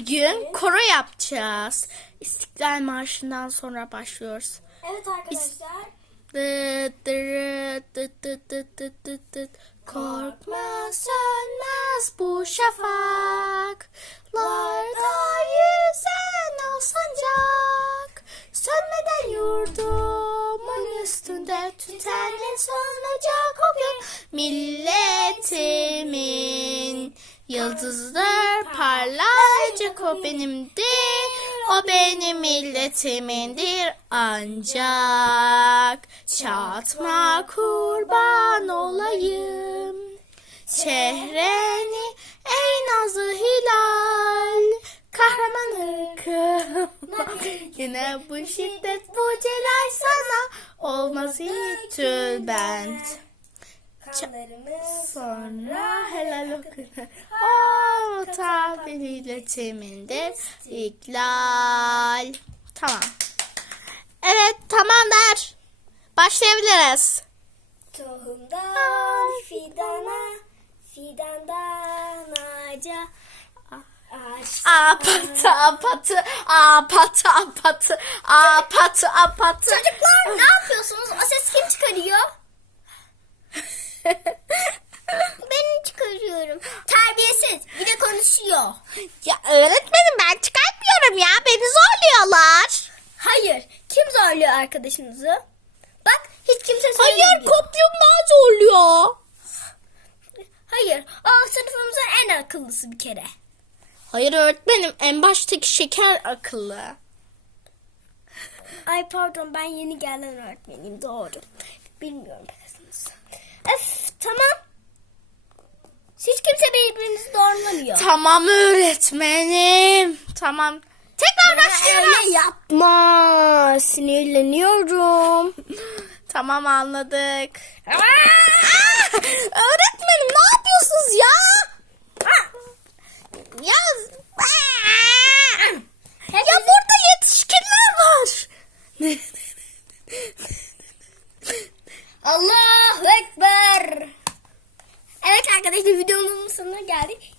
Bugün koro yapacağız. İstiklal Marşı'ndan sonra başlıyoruz. Evet arkadaşlar. Dıt dıt dıt dıt dıt dıt dıt. Korkma sönmez bu şafak. Larda yüzen o sancak. Sönmeden yurdumun üstünde en sonacak o gün. Milletimin yıldızdır parlayacak o benimdir. O benim milletimindir ancak çatma kurban olayım. Çehreni ey nazlı hilal kahraman ırkım. Yine bu şiddet bu celal sana olmaz hiç tülbent. Kanlarımız Sonra helal okuna. Teminder iklal. Tamam. Evet tamamdır. Başlayabiliriz. tohumdan fidana, fidandan ağaca, Apatı apatı apatı apatı apatı apatı. Çocuklar ne yapıyorsunuz? O ses kim çıkarıyor? Ben çıkarıyorum. Konuşuyor. ya öğretmenim ben çıkartmıyorum ya beni zorluyorlar. Hayır. Kim zorluyor arkadaşınızı? Bak hiç kimse Hayır söylemiyor. kopyamlar zorluyor. Hayır. O sınıfımızın en akıllısı bir kere. Hayır öğretmenim en baştaki şeker akıllı. Ay pardon ben yeni gelen öğretmeniyim doğru. Bilmiyorum. Öf tamam. Hiç kimse doğrulamıyor. Tamam öğretmenim. Tamam. Tekrar başlıyoruz. Öyle yapma. Sinirleniyorum. Tamam anladık. Aa! öğretmenim ne yapıyorsunuz ya? Ya, ya burada yetişkinler var. Allahu Ekber. Evet arkadaşlar videomuzun sonuna geldik.